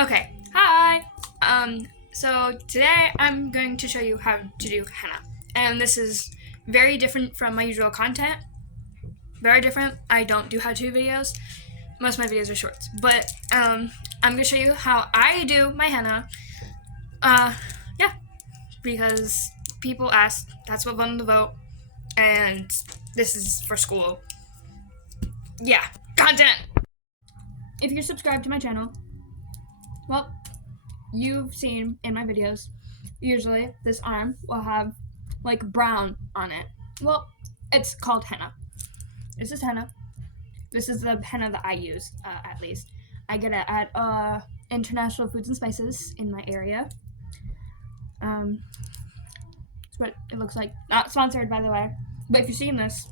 Okay, hi! So today I'm going to show you how to do henna. And this is very different from my usual content. Very different. I don't do how-to videos. Most of my videos are shorts. But, I'm going to show you how I do my henna. Yeah. Because people asked, that's what won the vote. And this is for school. Yeah, content! If you're subscribed to my channel, well, you've seen in my videos, usually this arm will have like brown on it. Well, it's called henna. This is henna. This is the henna that I use, at least. I get it at International Foods and Spices in my area. That's what it looks like. Not sponsored, by the way. But if you're seeing this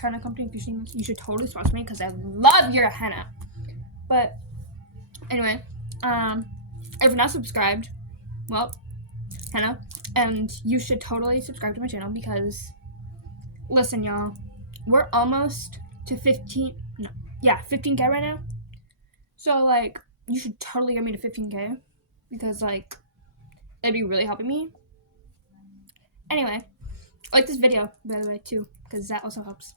henna company, if you're seeing this, you should totally sponsor me because I love your henna. But anyway, if you're not subscribed, well, henna, and you should totally subscribe to my channel because, listen, y'all, we're almost to 15K right now. So, like, you should totally get me to 15K because, like, that'd be really helping me. Anyway, like this video, by the way, too, because that also helps.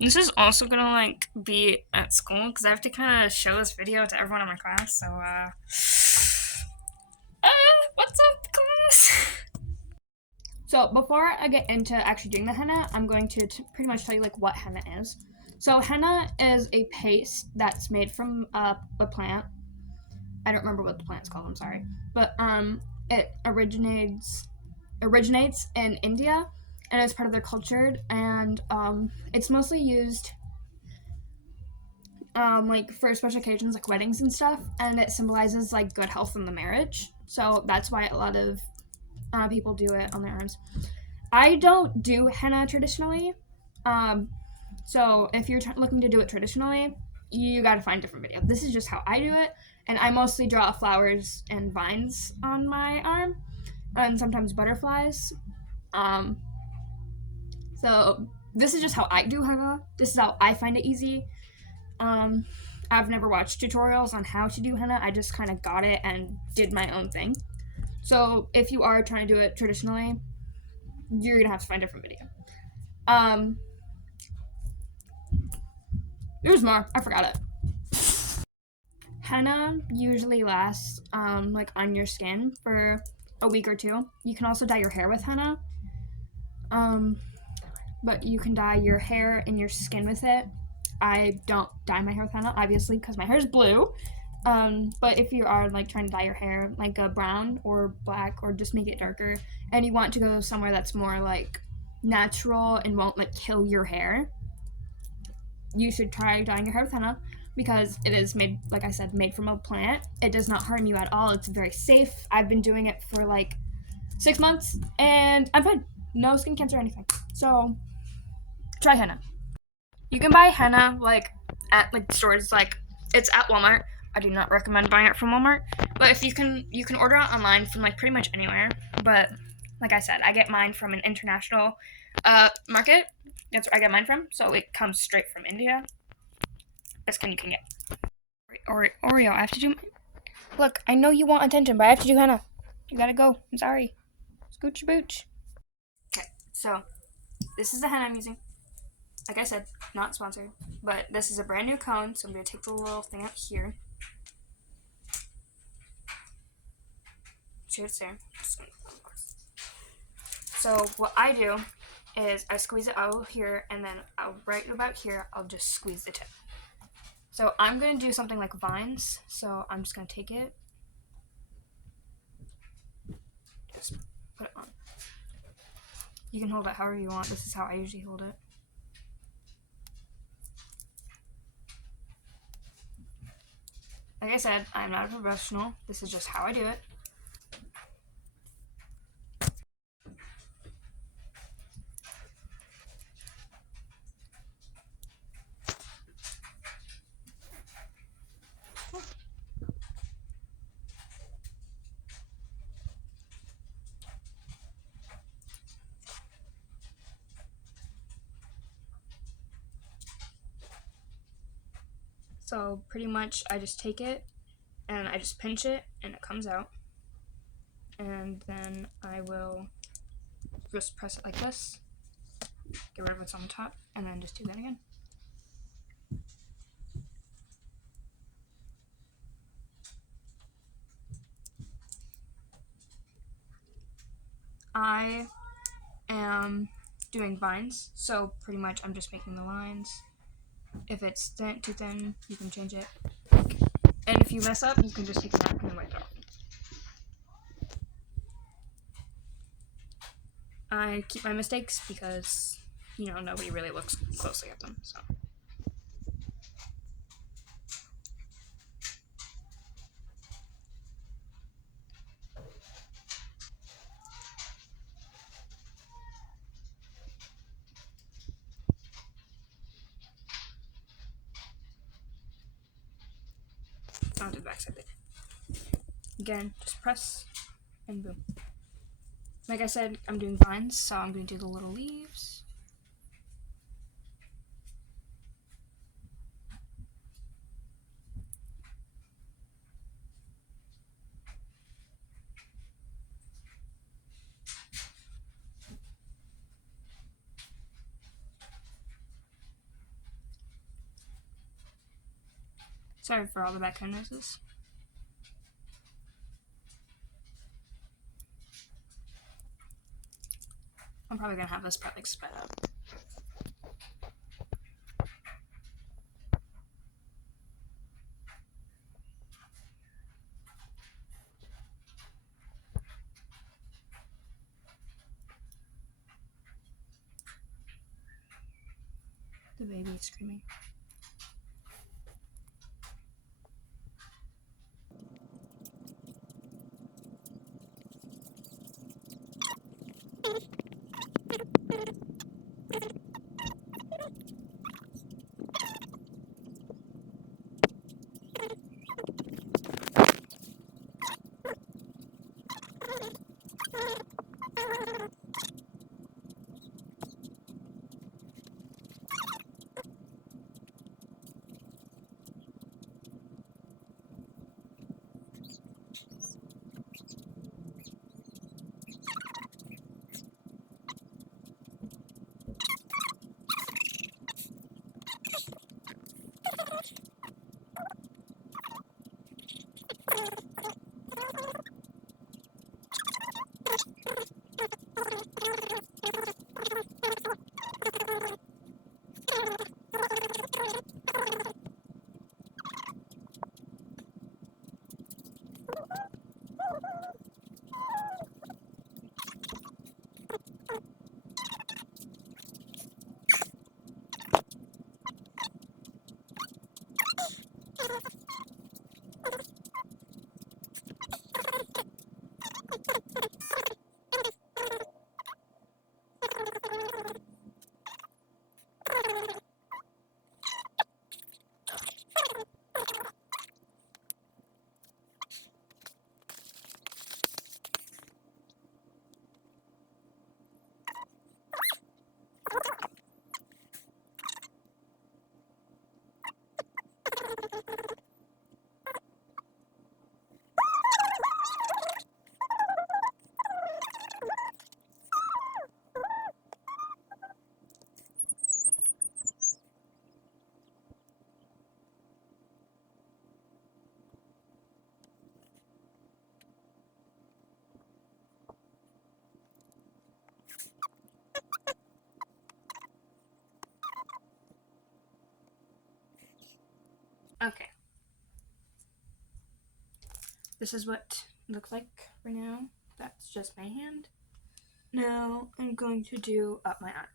This is also gonna, like, be at school because I have to kind of show this video to everyone in my class, so, what's up, class? So before I get into actually doing the henna, I'm going to pretty much tell you like what henna is. So henna is a paste that's made from a plant. I don't remember what the plant's called. I'm sorry, but it originates in India, and it's part of their culture, and it's mostly used like for special occasions like weddings and stuff, and it symbolizes like good health in the marriage. So that's why a lot of people do it on their arms. I don't do henna traditionally. So if you're looking to do it traditionally, you gotta find a different video. This is just how I do it, and I mostly draw flowers and vines on my arm, and sometimes butterflies. So this is just how I do henna. This is how I find it easy. I've never watched tutorials on how to do henna. I just kind of got it and did my own thing. So if you are trying to do it traditionally, you're gonna have to find a different video. There's more. I forgot it. Henna usually lasts like on your skin for a week or two. You can also dye your hair with henna. But you can dye your hair and your skin with it. I don't dye my hair with henna, obviously, because my hair is blue. But if you are like trying to dye your hair like a brown or black or just make it darker, and you want to go somewhere that's more like natural and won't like kill your hair, you should try dyeing your hair with henna because it is made, like I said, made from a plant. It does not harm you at all. It's very safe. I've been doing it for like 6 months and I'm fine. No skin cancer or anything. So try henna. You can buy henna like at like stores, like it's at Walmart. I do not recommend buying it from Walmart, but if you can order it online from like pretty much anywhere. But like I said, I get mine from an international market. That's where I get mine from, so it comes straight from India. Best skin you can get. Oreo, I have to do. Look, I know you want attention, but I have to do henna. You gotta go. I'm sorry. Scooch booch. Okay, so this is the henna I'm using. Like I said, not sponsored, but this is a brand new cone, so I'm going to take the little thing out here. Sure, it's there. So what I do is I squeeze it out here, and then right about here, I'll just squeeze the tip. So I'm going to do something like vines, so I'm just going to take it, just put it on. You can hold it however you want. This is how I usually hold it. Like I said, I'm not a professional. This is just how I do it. So pretty much I just take it and I just pinch it and it comes out, and then I will just press it like this, get rid of what's on top, and then just do that again. I am doing vines, so pretty much I'm just making the lines. If it's too thin, you can change it. And if you mess up, you can just take a napkin and wipe it off. I keep my mistakes because, nobody really looks closely at them, so. I'll do the back side. Again, just press and boom. Like I said, I'm doing vines, so I'm going to do the little leaves. Sorry for all the background noises. I'm probably going to have this part like sped up. The baby is screaming. Okay. This is what it looks like right now. That's just my hand. Now I'm going to do up my arm.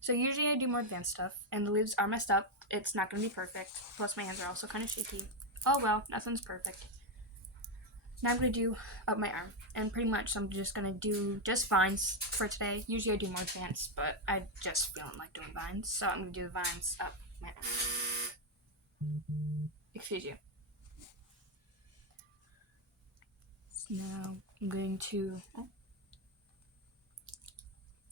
So usually I do more advanced stuff, and the leaves are messed up. It's not going to be perfect. Plus my hands are also kind of shaky. Oh well, nothing's perfect. Now I'm going to do up my arm. And pretty much I'm just going to do just vines for today. Usually I do more advanced, but I just feeling like doing vines. So I'm going to do the vines up my arm. Excuse you. So now I'm going to... Oh.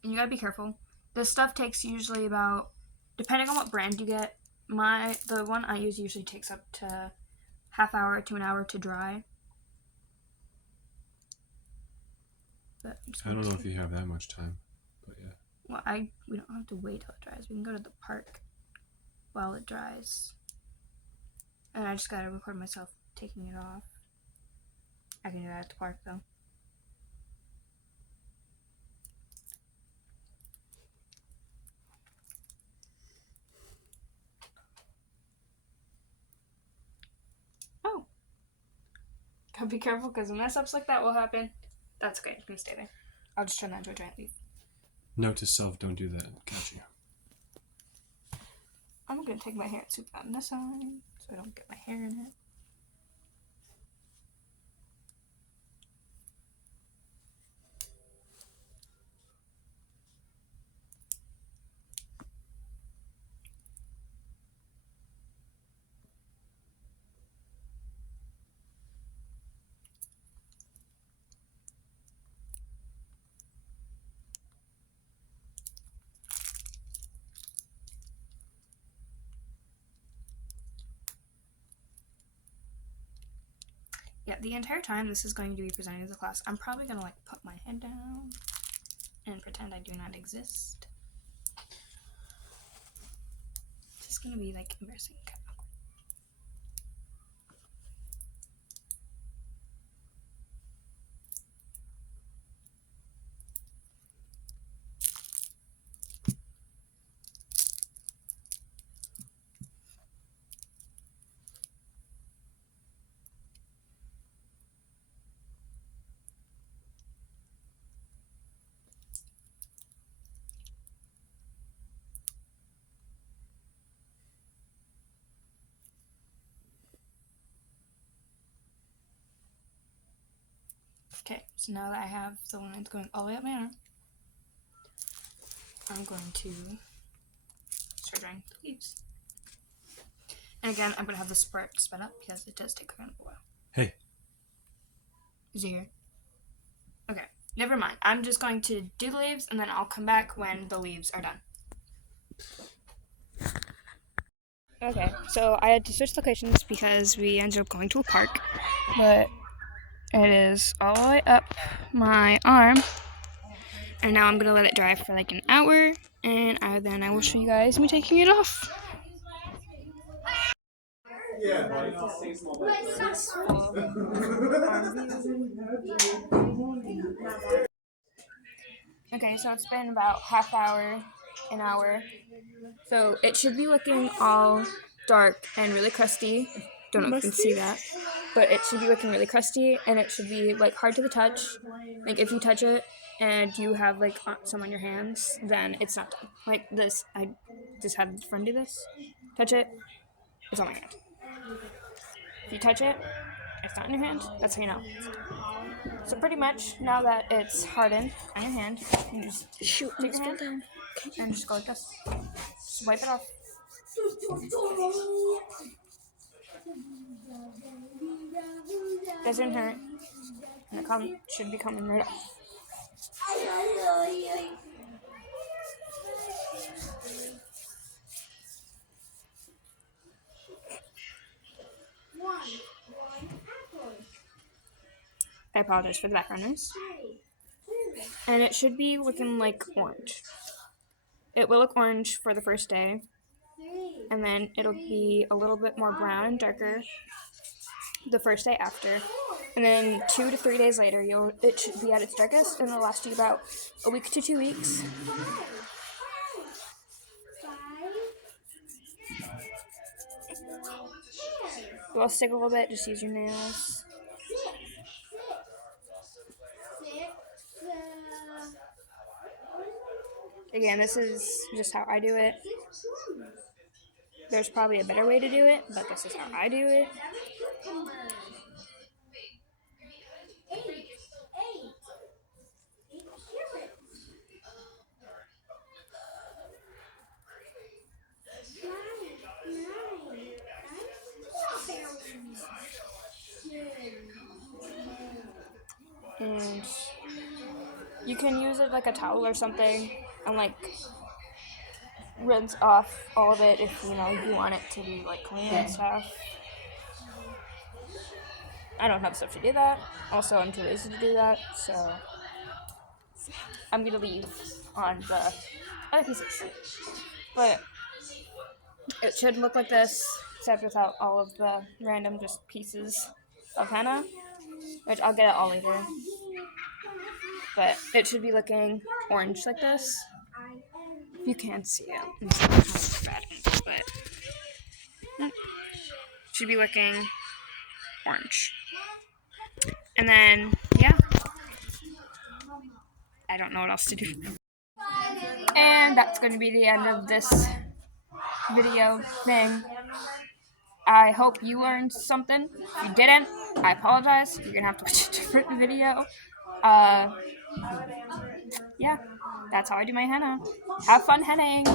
And you gotta be careful. This stuff takes usually about, depending on what brand you get, the one I use usually takes up to half hour to an hour to dry. But I don't know if you have that much time, but yeah. Well, we don't have to wait till it dries. We can go to the park while it dries. And I just gotta record myself taking it off. I can do that at the park though. Oh. Gotta be careful because mess ups like that will happen. That's okay. It's gonna stay there. I'll just turn that into a giant leaf. Note to self, don't do that. Gotcha. I'm gonna take my hair and swoop it on this side so I don't get my hair in it. Yeah, the entire time this is going to be presenting to the class, I'm probably gonna like put my head down and pretend I do not exist. It's just gonna be like embarrassing. Okay, so now that I have the lines going all the way up my arm, I'm going to start drying the leaves. And again, I'm gonna have the spurt sped up because it does take kind of a while. Hey. Is he here? Okay, never mind. I'm just going to do the leaves and then I'll come back when the leaves are done. Okay, so I had to switch locations because we ended up going to a park, but it is all the way up my arm, and now I'm gonna let it dry for like an hour, and then I will show you guys me taking it off. Yeah, buddy. Okay, so it's been about half hour, an hour. So it should be looking all dark and really crusty. Don't know if you can see that. But it should be looking really crusty and it should be like hard to the touch. Like if you touch it and you have like some on your hands, then it's not done. Like this, I just had a friend do this. Touch it, it's on my hand. If you touch it, it's not in your hand, that's how you know. So pretty much, now that it's hardened on your hand, you just take your hand and just go like this. Just wipe it off. Doesn't hurt, and it should be coming right off. I apologize for the background noise. And it should be looking like orange. It will look orange for the first day, and then it'll be a little bit more brown and darker the first day after. And then 2 to 3 days later, it should be at its darkest, and it'll last you about a week to 2 weeks. If you want to stick a little bit, just use your nails. Again, this is just how I do it. There's probably a better way to do it, but this is how I do it. And you can use it like a towel or something and like rinse off all of it if you want it to be like clean and stuff. I don't have stuff to do that. Also, I'm too lazy to do that, so I'm gonna leave on the other pieces. But it should look like this, except without all of the random just pieces of henna, which I'll get it all later. But it should be looking orange like this. If you can see it, it's kind of bad, but should be looking orange. And then, yeah, I don't know what else to do. And that's going to be the end of this video thing. I hope you learned something. If you didn't, I apologize. You're going to have to watch a different video. Yeah, that's how I do my henna. Have fun hennaing.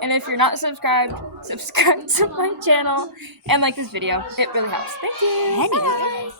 And if you're not subscribed, subscribe to my channel and like this video. It really helps. Thank you.